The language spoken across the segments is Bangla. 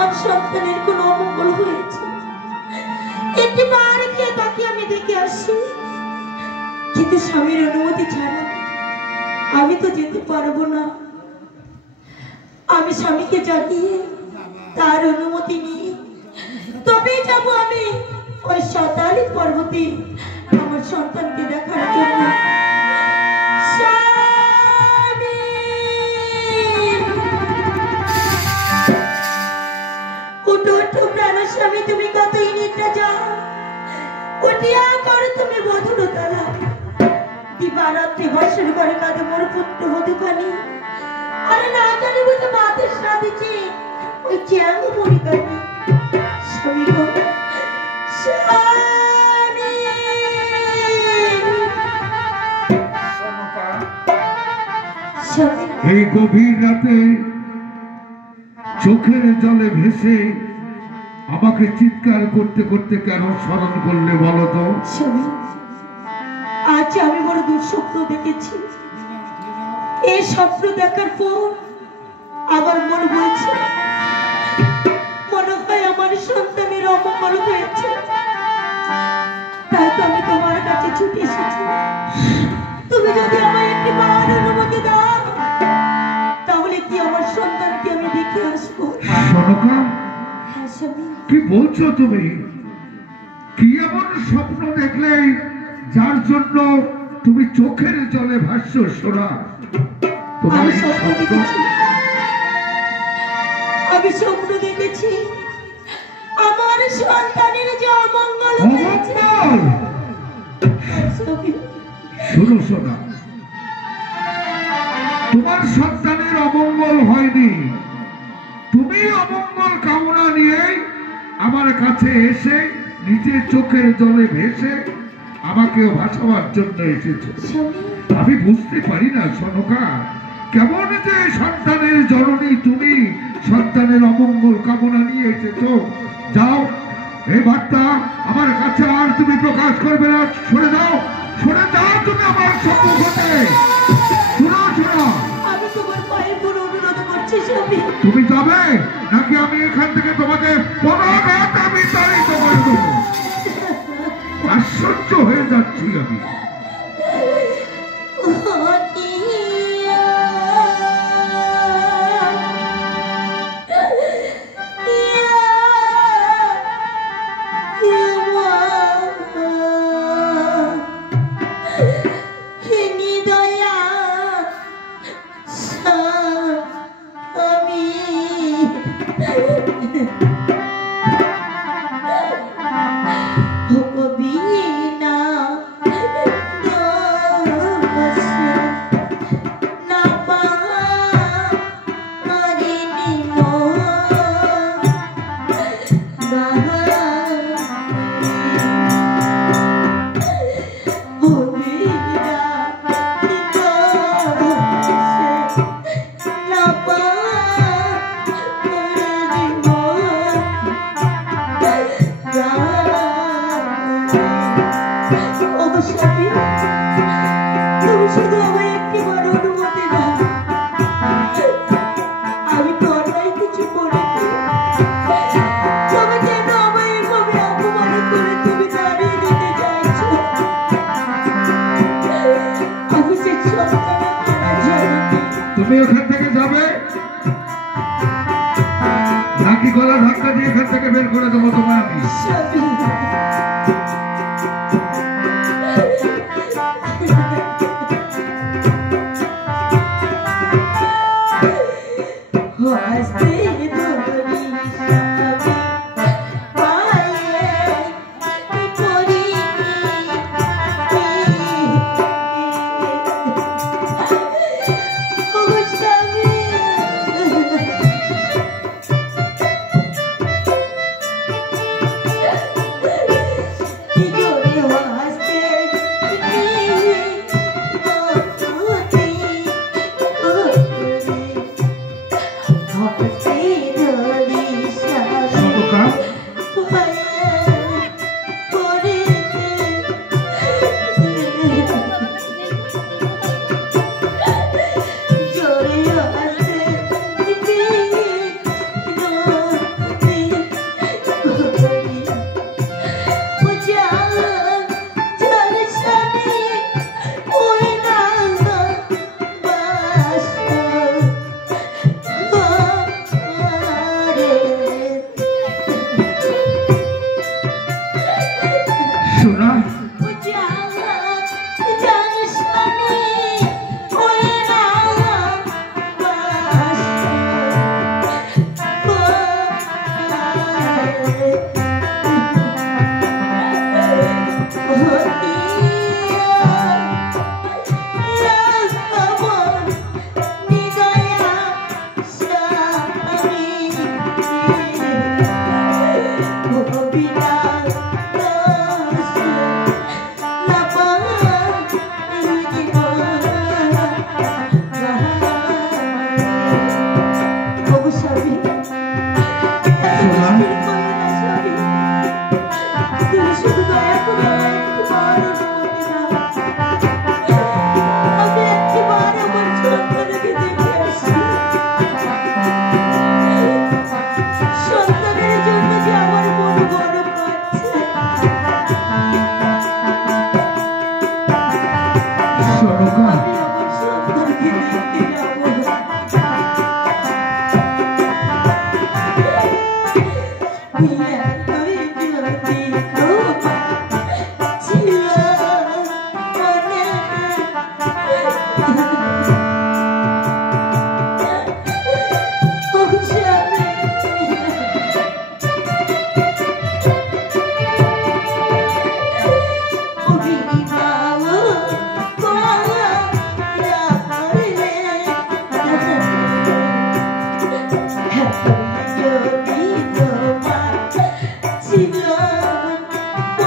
আমার সন্তানের কোনো অমঙ্গল হয়েছে একটি বার গিয়ে তাকে আমি দেখে আসি, কিন্তু স্বামীর অনুমতি ছাড়া আমি তো যেতে পারবো না। আমি স্বামীকে জানিয়ে তার অনুমতি নিয়ে তবে যাব আমি ওই সাঁওতালি পর্বতে আমার সন্তানকে দেখার জন্য। স্বামী তুমি কতই নিদ্রা যাও, উঠিয়া করো তুমি বধূরতলা। দিবারাত্রি বর্ষণ করে কাঁদে মোর পুত্র বধূখানি, আরে না জানি বুঝে বাতের সাদিছে ওই চ্যাঙ্গ পরিকানি। স্বামী গো স্বামী, এই গভীর রাতে চোখের জলে ভেসে আমাকে চিৎকার করতে করতে কেন স্মরণ করলে বলো তো? স্বামী, আজ আমি বড় দুঃস্বপ্ন দেখেছি। এই স্বপ্ন দেখার পর আমার মন বলছে, মনে হয় আমার সন্তানের অমঙ্গল হয়েছে। তাই তো আমি তোমার কাছে ছুটে এসেছি। তুমি যদি আমায় একটি বার অনুমতি দাও, তাহলে কি আমার সন্তানকে আমি দেখে আসবো। সনকা, কি বলছো তুমি? কি এমন স্বপ্ন দেখলে যার জন্য তুমি চোখের জলে ভাসছো সোনা? আমি স্বপ্ন দেখেছি আমার সন্তানের যে অমঙ্গল হয়েছে। শোনো সোনা, তোমার সন্তানের অমঙ্গল হয়নি। তুমি অমঙ্গল কামনা নিয়ে আমার কাছে এসে নিজের চোখের জলে ভেসে আমাকে ভাসাবার জন্য এসেছো। আমি বুঝতে পারি না সনকা, কেমন যে সন্তানের জননী তুমি সন্তানের অমঙ্গল কামনা নিয়ে এসেছো। যাও, এই বার্তা আমার কাছে আর তুমি প্রকাশ করবে না। সরে যাও, সরে যাও তুমি আমার সম্মুখ হতে। শোনো শোনো, তুমি যাবে নাকি আমি এখান থেকে তোমাকে পদাঘাত আমি তাড়িত করে দেবো? আশ্চর্য হয়ে যাচ্ছি আমি। তুমি ওখান থেকে যাবে নাকি গলা ধাক্কা দিয়ে এখান থেকে বের করে দেবো তোমার? Stay. যদি তোমার ছিল মনে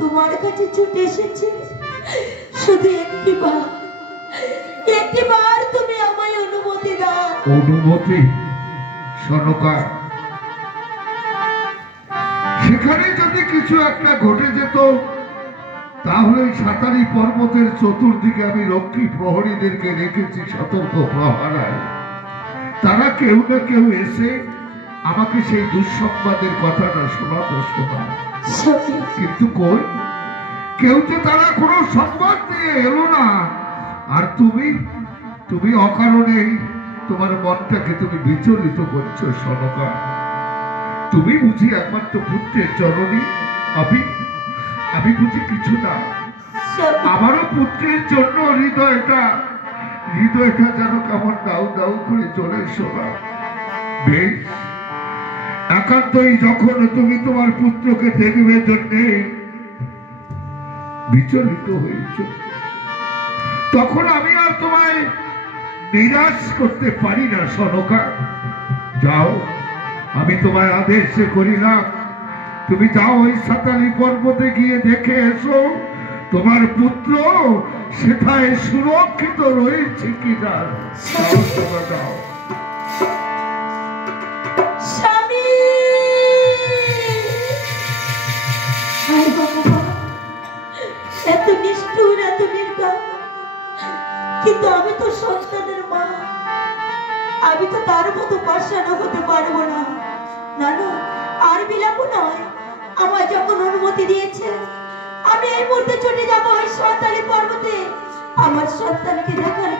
তোমার কাছে ছুটে এসেছে শুধু একটিবার তুমি আমায় অনুমতি দাও। অনুমতি? সনকা, সেখানে যদি কিছু একটা ঘটে যেত তাহলে সাতারি পর্বতের চতুর্দিকে আমি রক্ষী প্রহরীদেরকে রেখেছি সতর্ক প্রহরায়। তারা কেউ না কেউ এসে আমাকে সেই দুঃসংবাদের কথাটা শোনাতো শোনায়, কিন্তু কই কেউ তো তারা কোনো সংবাদ নিয়ে এলো না। আর তুমি অকারণেই তোমার মনটাকে তুমি বিচলিত করছো সনকা। তুমি বুঝি একমাত্র পুত্রের জননী, আমি বুঝি কিছু না। আমারও পুত্রের জন্য হৃদয়টা যেন কেমন দাউ দাউ করে চলে শোনা। বেশ, একান্তই যখন তুমি তোমার পুত্রকে দেখবে জন্যে বিচলিত হয়েছ, তখন আমি আর তোমায় নিরাশ করতে পারি না সনকা। যাও, আমি তোমায় আদেশ করিলাম, তুমি যাও ওই সাতালি পর্বতে গিয়ে দেখে এসো তোমার পুত্র সেটায় সুরক্ষিত রয়েছে কিনা। যাও। এত নিষ্ঠুর, এত নির্দয়, কিন্তু আমি তো সন্তানের মা, আমি তো তার মতো পাষাণ হতে পারবো না। না না, আর বিলাপ নয়। আমার যখন অনুমতি দিয়েছে আমি এই মুহূর্তে চলে যাবো ওই সাঁওতালি পর্বতে আমার সন্তানকে দেখার